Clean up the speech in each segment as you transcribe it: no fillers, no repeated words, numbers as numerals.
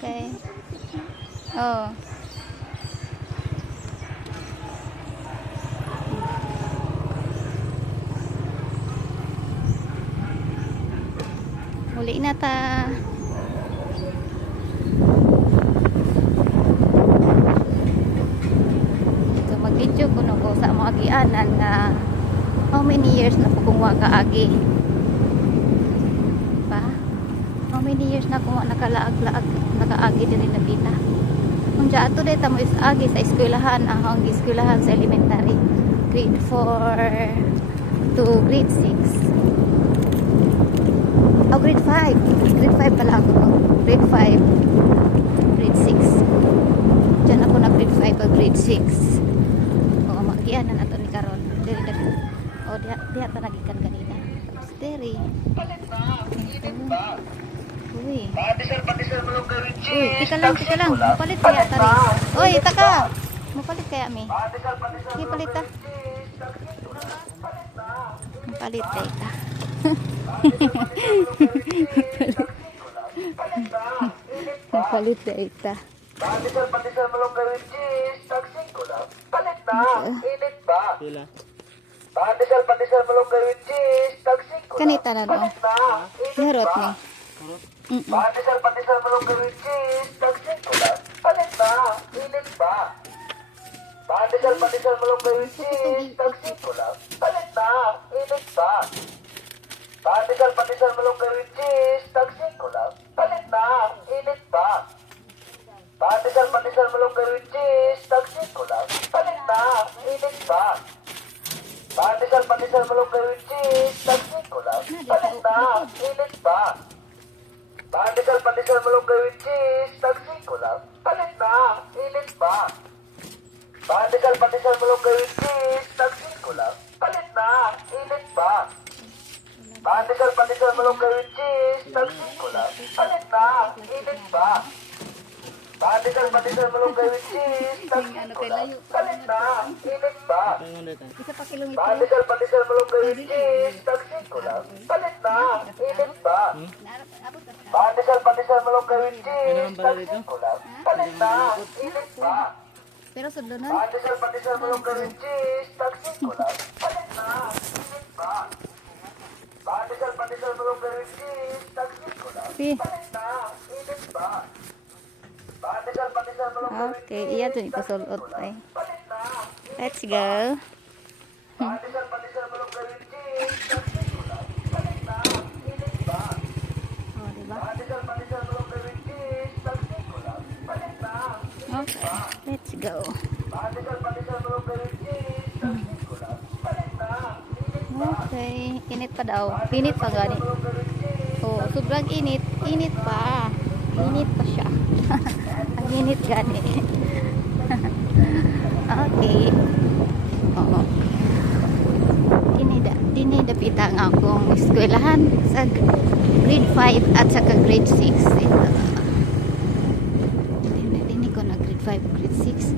Okay. Oh. Uli na ta. So mag-video ko no ko sa mga agianan nga how many years na po kung waka agi. Pa? How many years na kung nakalaag-laag nakaagi din na pita. Kung dyan ato dito mo is agi sa eskwelahan, ang eskwelahan sa elementary. Grade 4 to grade 6. Oh, grade 5. Grade 5 pala ako. Grade 5. Grade 6. Diyan ako na grade 5 o grade 6. Oo, magianan na ito ni Carol. Diri na. O, diya ito nagikan kanina. Tapos, diri. Uy. Uy, tika lang. Mapalit kaya tari. Uy, taka. Mapalit kaya mi. Sige, palit ta. Mapalit kaya ta. Mapalit na ita. Pandesal melong gawin cheese, taksing ko lang. Palit na, init ba? Pandesal melong gawin cheese, taksing ko lang. Kanita na no? Palit na, init Harot ba? ni. Pandesal melong gawin cheese, taksing ko lang. Palit na, init ba? Pandesal melong gawin cheese, taksing ko lang. Palit na, init ba? Pandesal melong gawin cheese, taksing ko lang. Palit na, init ba? Pandesal melong gawin cheese, taksing ko lang. Palit na, init ba? Pandesal melong gawin cheese, taksing ko lang. Palit na, init ba? Pandesal melong gawin cheese, taksing ko lang. Palit na, init ba? Pandesal melong gawin cheese, taksing ko lang. Palit na, init ba? Pandesal melong gawin cheese, taksing ko lang. Palit na, init ba? Pandesal melong gawin cheese, taksing ko lang. Palit na, init ba? Isa pa kilong ito. Pandesal melong gawin cheese, taksing ko lang. Palit na, init ba? Pandesal melong gawin cheese, taksing ko lang. Palit na, init ba? Pero sudlonan. Pandesal melong gawin cheese, taksing ko lang. Palit na, init ba? Pandesal melong gawin cheese, taksing ko lang. Si. Palit na, init ba? Pandesal melong gawin Okay, iya dun ikusulot ay. palit na, Let's go. pandesal melong gawin cheese, taksing ko lang. Palit na, init ba? Oh, diba? Pandesal melong gawin cheese, taksing ko lang. Palit na, Okay, let's go. pandesal melong gawin cheese, taksing ko lang. Palit na, init Okay, init pa daw. Init pa gani. melong gawin cheese. Oh, sobrang init. Init pa. Init pa siya. Ang init gani. Okay. Oo. Dinidapita nga akong eskwelahan sa grade 5 at saka grade 6. Ito. Dini ko na grade 5, grade 6.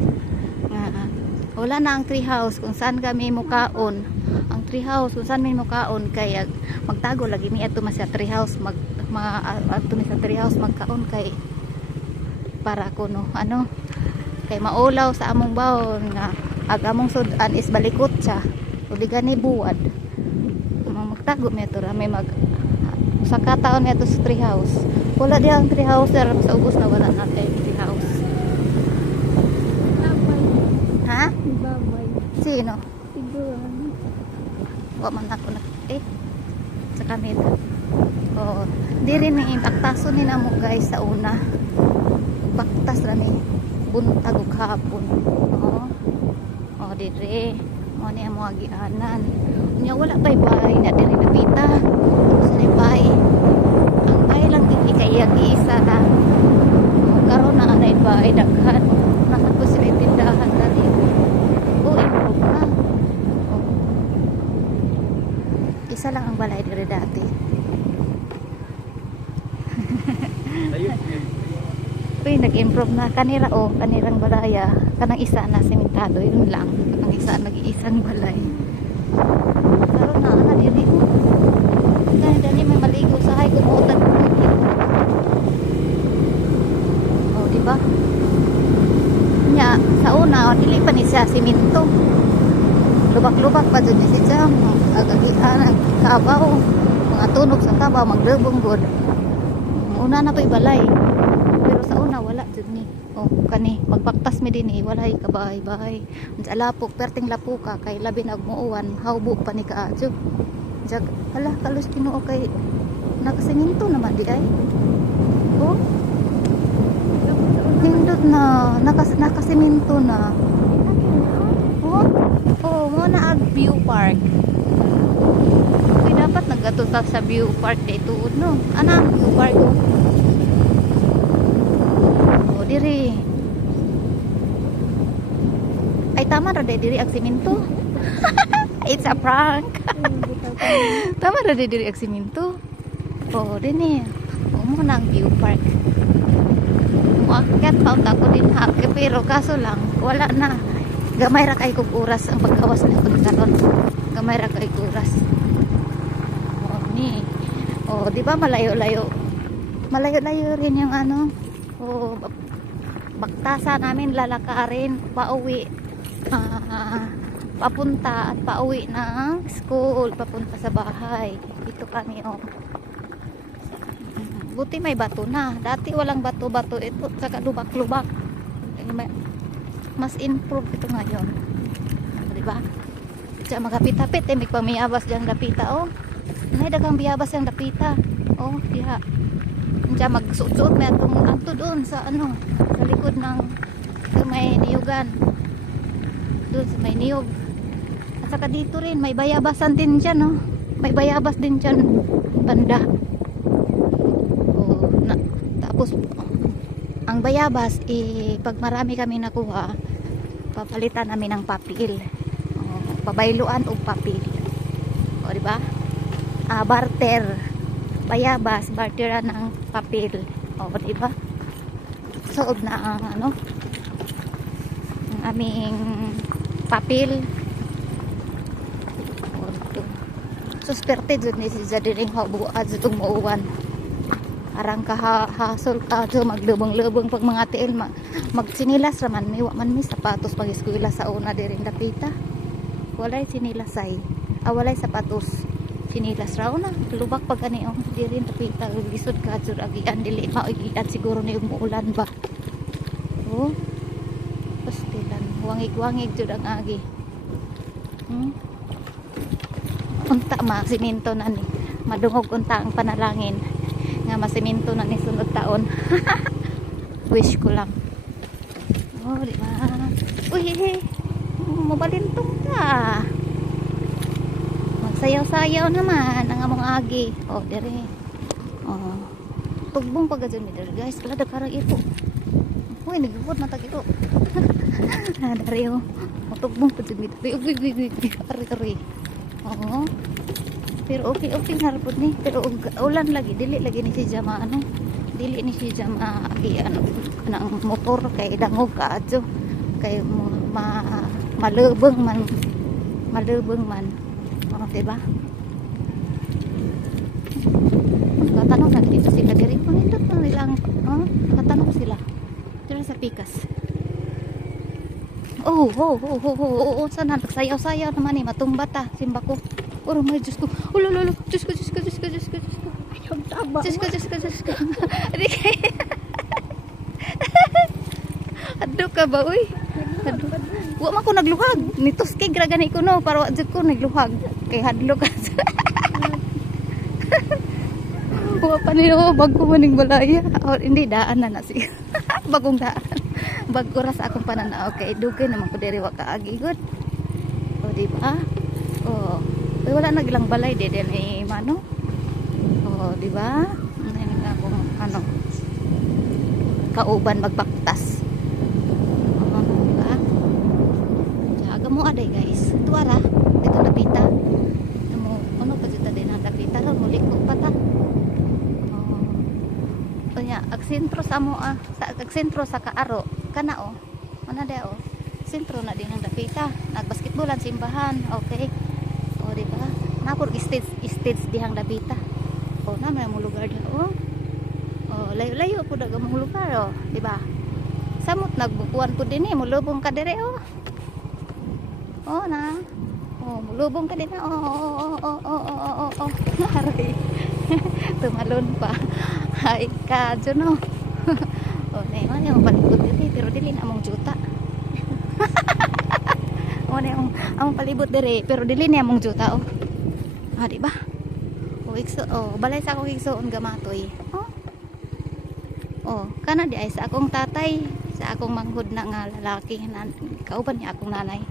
Wala na ang tree house kung saan kami mukaon. Ang tree house kung saan kami mukaon kaya magtago lagi mi ato sa tree house ato mi sa tree house magkaon kay para kuno ano kay maulaw sa among bawon nga ag among sudan is balikot siya o di gani buwad magtago mi ato ra may mag sa kataon mi ato sa tree house wala di ang tree house sa ubos na wala na kay tree house. Ha? Babay. Sino? Tiguan. Wa man ako na sa kanila. Oo. Di rin may impaktaso ni na mo guys sa una. Baktas lang ni buntag og hapon. Oo. Oo, di rin. Mo ni amo agianan. Unya wala pay bahay na diri napita. Sa bahay. Ang bahay lang ikayag isa na. Karon na anay bahay daghan. Nakapos sa tindahan na dito. Oh, improve na. Oh. Isa lang ang balay diri dati. Uy, nag-improve na kanila kanirang balaya. Kanang isa na sementado, yun lang. Kanang isa nag-iisang balay. Karon na ana diri. Dani may maligo sa hay kumutan. ba? Nya sa una dili pa ni siya siminto. Lubak-lubak pa dyan si Jam. Agagian, kabaw. Mga tunog sa kabaw, magdebong god. Una na to'y balay. Pero sa una, wala dyan ni. O, kani, magbaktas mi din walay kabahay-bahay. Sa lapok, perting lapuka, kay labi na umuuwan, haubo pa ni kaadyo. Jag, hala, kalos Ginoo kay nakasiminto naman di ay. O, hindot na, nakasiminto na. Oh, mo na ag view park. Okay, dapat nagatutak sa view park dito, no? Ana, view park ko. Oh, diri. Ay, tama ra diri ag siminto. It's a prank. Tama ra diri ag siminto. Oh, dini. Oh, mo na ang view park. Umakyat pa ako din ha, pero kaso lang, wala na. Gamay ra kay kog oras ang pagkawas na pagkaron. Gamay ra kay oras. Oh, ni. Oh, di ba malayo-layo? Malayo-layo rin yung ano. Oh, baktasa namin lalakarin pauwi. Papunta at pauwi ng school, papunta sa bahay. Dito kami oh. Buti may bato na. Dati walang bato-bato ito, saka lubak-lubak. Mas improve ito ngayon. Di ba? Diyan magapit-apit may pamiyabas diyan dapita oh. May dagang biyabas yang dapita. Oh, diha. Diyan magsuot-suot may atong anto doon sa ano, sa likod ng may niyugan. Doon sa may niyog. At saka dito rin may bayabasan din diyan oh. May bayabas din diyan banda. Oh, tapos ang bayabas, pag marami kami nakuha, papalitan namin ng papel. Pabayluan o papel. O, diba? Barter. Bayabas, barteran ng papel. O, diba? Soob na ang, ano, ang aming papel. O, ito. Susperte dyan ni si Jadiring Habuad sa itong mauwan. Arang kahasol ka so maglubong-lubong pag mga tiil magsinilas raman may man mi sapatos pag eskwela sa una diring dapita walay sinilasay walay sapatos sinilas raw na lubak pag ani oh diring dapita lisod ka jud agian dili maugian siguro ni umuulan ba oh pastilan wangig-wangig jud ang agi unta ma siminto na ni madungog unta ang panalangin nga masiminto na ni sunod taon. Wish ko lang. Oh, di ba? Uy, mabalintong ka. Magsayaw-sayaw naman ang among agi. Oh, dire. Oh. Tugbong paggadyon ni dire, guys. Kala dakarang ito. Uy, nagubod na tag ito. Dari oh. Tugbong pa dyan ni dire. Uy. Ari. Oo. Pero okay harapod ni pero ulan lagi dili lagi ni si Jama ano dili ni si Jama ano ang motor kay dangog kaadyo kay malubeng man oh, diba katanong na dito sila diri ko nindot na nilang oh katanong sila dito sa pikas oh sana nagsayaw-sayaw naman ni matumbata simba ko. Oh my Diyos ko. Ulololo. Diyos ko. Diyos ko. Addo ka ba, uy? Addo. Wa man ko nagluhag. Nitos kay gragani ko no. Para wajud ko nagluhag. Kay hadlo ka. Wa pa niyo. Bago maning balaya. Oh, hindi, daan na siya. Bagong daan. Bago ras akong pananaw. Okay, dugay naman ko diri wa kaagi. Good. O, diba? O. Uy, wala naglang balay dede ni Mano. Oh, di ba? Ano akong ano kauban magbaktas. Oh, di ba? Jaga mo aday guys. Tuara dito napita. Ano pa dito din ang napita lo muli ko pata. Oh. Unya, ag sentro sa mo sa ag sentro sa Kaaro kana oh. Ana de oh. Sentro na din ang napita. Nagbasketballan simbahan. Okay. O, diba? Napur stage dihang dapita. O, naman ang lugar diyan. O, layo-layo po dagang lugar. O, diba? Samot nagbukuan po din mulubong ka dire oh. Oh na. Oh, mulubong ka din oh. Oh. Aray. Tumalon pa. Ay ka no. Oh, nay man yung palibot diri pero dili na among juta. Oh, nay among palibot diri pero dili na among juta oh. Ah, di ba? Oh, balay sa akong igsoon gamatoy. Oh. Oh, kana di ay sa akong tatay, sa akong manghud na nga lalaki na kauban niya akong nanay.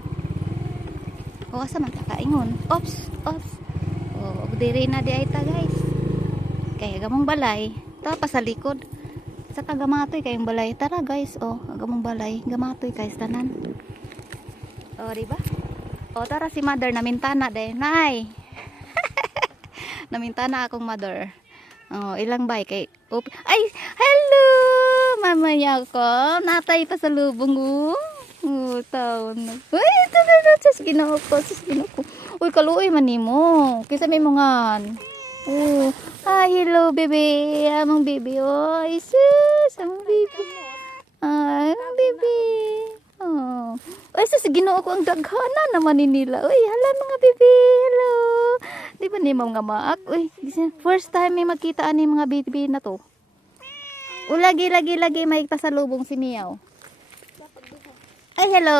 Oh, asa man ta kaingon? Ops. Oh, diri na di ay ta, guys. Kaya gamong balay, ta pa sa likod. Sa tagamatoy kayong balay. Tara, guys. Oh, gamong balay, gamatoy kay tanan. Oh, di ba? Oh, tara si mother namintana day. Nay. Namintana akong mother. Oh, ilang bay kay ay, hello! Mamaya ko. Natay pa sa lubong oh. Oh, taon na. Uy, ito. Sus, ginoo ko. Uy, kaluoy man nimo. Kisa may mungan. Oh, hello, baby. Among baby. Oh, sus, among baby. Ay, among baby. Oh. Uy, sus, ginoo ko ang daghana naman ni nila. Uy, hala mga baby. Hello. Di ba ni mga maak? Uy, first time may magkita ani mga baby na to. O lagi may pasalubong si Miao. Ay, hello.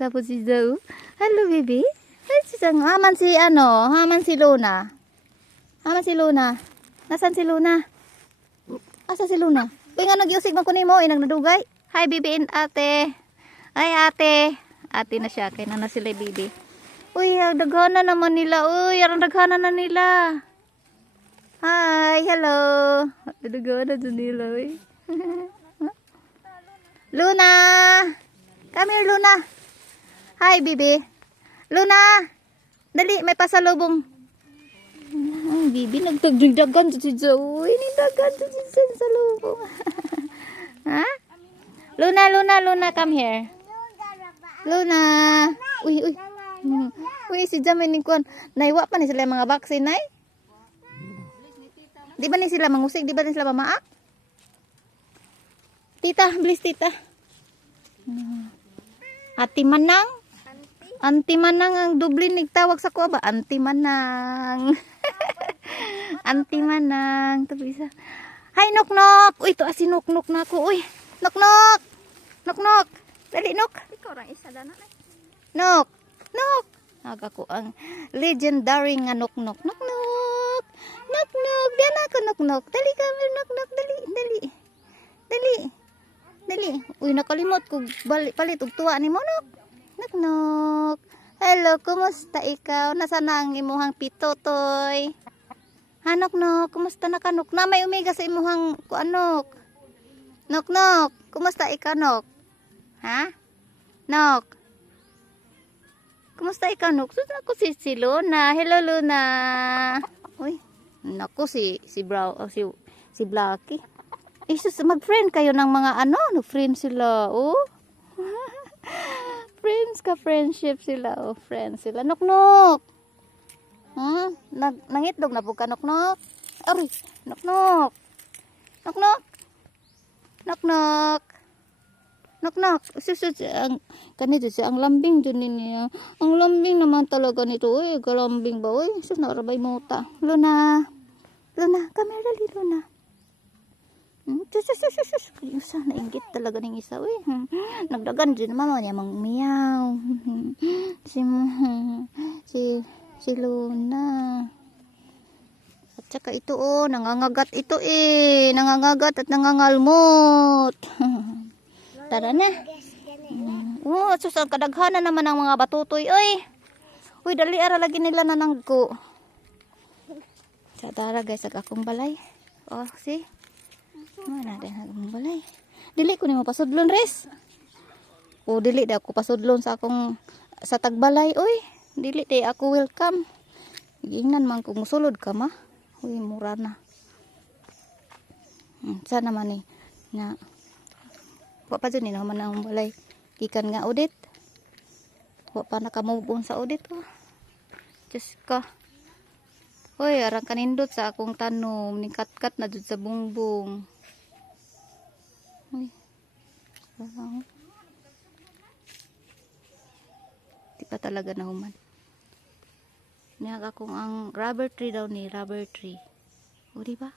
Tapos si Zoe. Hello, baby. Ay, haman si Luna. Haman si Luna. Nasaan si Luna? Asa si Luna? Uy, nga nag-iusig man ko nimo, inang nadugay. Hi, baby and ate. Ay, ate. Ate na siya, kaya na sila baby. Uy, daghana naman nila. Uy, arang daghana na nila. Hi, hello. Daghana dyan nila, uy. Luna. Come here, Luna. Hi, baby. Luna. Dali, may pasalubong. Ay, baby, nagtagdagan dyan si Zoe. Nagdagan dyan si Zoe sa lubong. Ha? Luna, come here. Luna. Uy. Uy, si Jamin ni Kwan. Naiwa pa ni sila mga vaccine, nay? Di ba ni sila mangusig? Di ba ni sila mamaak? Tita, bilis tita. Ati Manang? Auntie Manang ang dublin nagtawag sa kuha ba? Auntie Manang. Auntie Manang. Ito bisa. Hi, Nok. Uy, ito asinok-nok na ako. Uy, Nok. Dali, Nok. Ikaw rang isa dana na. Nok. Aga ko ang legendary nga Nok. Diyan ako Nok. Dali kami Nok. Dali. Uy, nakalimot ko palit og tuwa ni mo Nok. Hello, kumusta ikaw? Nasaan na ang imuhang pitotoy? Ha, Nok, kumusta na ka, Nok? Na may umiga sa imuhang kuanok. Nok, kumusta ikaw, Nok? Ha? Nok. Kumusta ikaw, Nok? So, ako si Luna. Hello, Luna. Uy, naku, si Blacky. Isus, mag-friend kayo ng mga friend sila, oh. Friendship sila, oh, friends sila. Nok. Ha? Nangitlog na po ka, Nok. Aray, Nok. Susunod ang kanito siya, ang lambing dyan niya. Ang lambing naman talaga nito. Uy, kalambing ba? Uy, sus, narabay mo ta. Luna, kamera li, Luna. Sus. Isa, nainggit talaga ng isa. Uy, nagdagan dyan naman niya mang miyaw. Si Luna. At saka ito, nangangagat ito nangangagat at nangangalmot. Tara na. Sus, ang kadaghanan naman ng mga batutoy. Uy, dali ara lagi nila nananggo. Tara guys, akong balay. Oh, see? Mana din akong balay. Dili ko nimo pasudlon res. O dili di ako pasudlon sa akong sa tagbalay. Uy, dili di ako welcome. Gingnan man kung sulod ka ma. Uy, mura na. Sana man ni na wa pa dyan naman ang balay. Gikan nga audit. Wa pa nakamubon sa audit ko. Diyos ka. Uy, arang kanindot sa akong tanom. Ningkat-kat na dyan sa bungbong. Uy. Wow. Di pa talaga nahuman. Niyag akong ang rubber tree daw ni, rubber tree. O, di ba?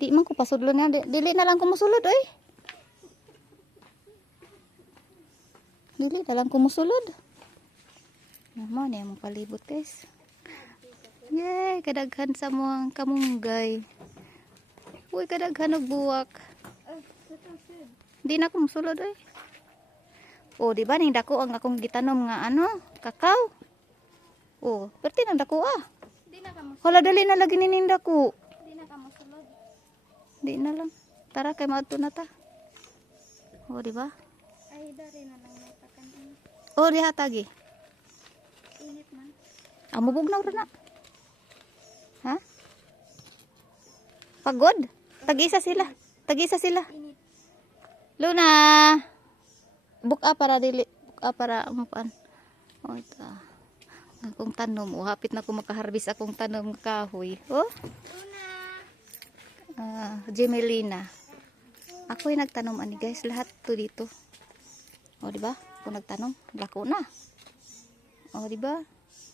Di man ko pasudlo na. Dili na lang ko musulod, oy. Dili na lang ko musulod. Naman, yan mong palibot, guys. Yay! Kadaghan sa mga kamunggay. Uy, kadaghan og buwak. Di na ko musulod, oy. O, di ba? Ning dako ang akong gitanom nga ano? Kakao. O, perti nang dako ah. Di na ka mo. Hala, dali na lagi nining dako. Di na ka mo sulod. Di na lang. Tara, kay maadto na ta. O, di ba? Ay, dari na lang may pakan. O, di hatagi. Init man. Ah, mabugnaw rin na. Ha? Pagod? Tag-isa sila. Tag-isa sila. Init. Luna! Buka para dili. Buka para umupan. O, ito. Akong tanom. O, hapit na ko makaharbis akong tanom kahoy. O? Gemelina. Ako yung nagtanom ani guys. Lahat to dito. O, diba? Ako nagtanom. Lako na. O, diba?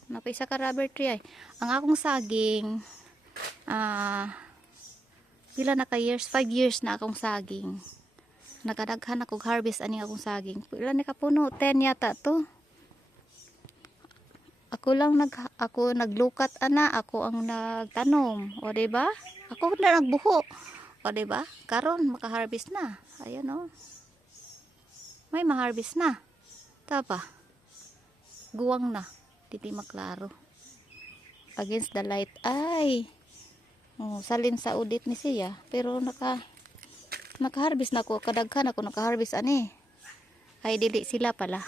Napaisa ka rubber tree ay. Ang akong saging, pila na ka years? 5 years na akong saging. Nakadaghan akong harvest ani akong saging. Pila na ka puno? 10 yata to. Ako naglukat ana, ako ang nagtanom. O, diba? Ako na nagbuho. O, diba? Karon maka-harvest na. Ayan o. May ma-harvest na. Tapa. Guwang na. Titi maklaro. Against the light. Ay. Oh, salin sa udit ni siya. Pero naka-harvest na ako. Kadaghan ako naka-harvest ani. Ay dili sila pala.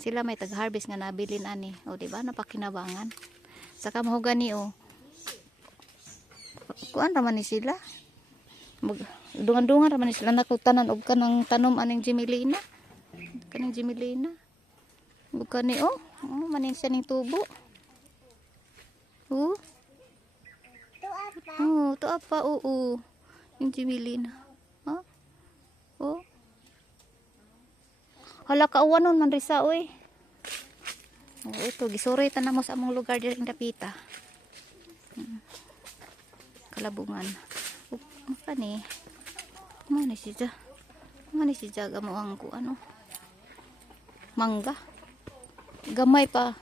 Sila may tag-harvest nga nabilin ani. O, diba? Napakinabangan. Saka mahugani o. Kuan raman ni sila. Dungan-dungan raman ni sila. Nakutanan og kanang tanom aning Gemelina. Kanang Gemelina. Bukan ni oh. Oh, manin siya ning tubo. Oh. Oh, to apa oo. Yung Gemelina. Ha? Oh. Hala kauwanon man risa oy. Oh, ito gisuri ta na mo sa among lugar diri ing dapita. Kalabungan. Oh, apa ni? Mani si Ja. Mani si Ja gamo ang ko ano. Mangga. Gamay pa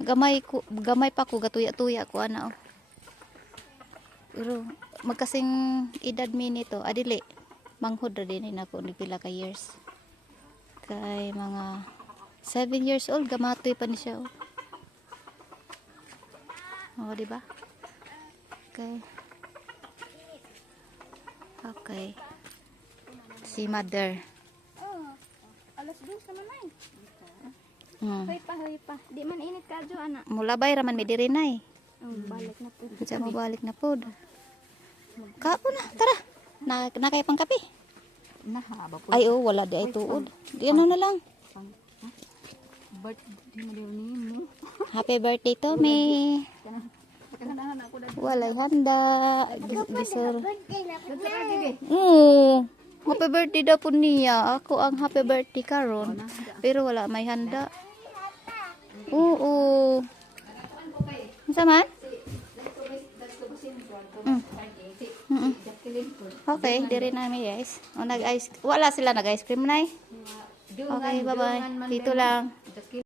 ko gatuya-tuya ko ana oh. Pero magkasing edad mi nito, adili. Manghod ra din ako ni pila ka years. Kay mga 7 years old gamatoy pa ni siya oh. Oh, di ba? Okay. Si mother. Oh. Alas 2 naman ay. Hmm. Hoy pa. Di man init ka jo ana. Mulabay raman mi diri nay. Balik na po. Diyan mo balik na po. Kapo na, tara. Nakay pang kape. Nahaba po. Ay, oh, wala di ay tuod. Di ano na lang. Birthday mo din mo. Happy birthday, Tommy. Kanang ako dad. Walay handa. Gisor. Birthday. Happy birthday daw po niya. Ako ang happy birthday karon. Pero wala may handa. Oo. Saman? Okay, diri na mi guys. O nag-ice. Wala sila nag-ice cream na. Okay, bye-bye. Dito lang.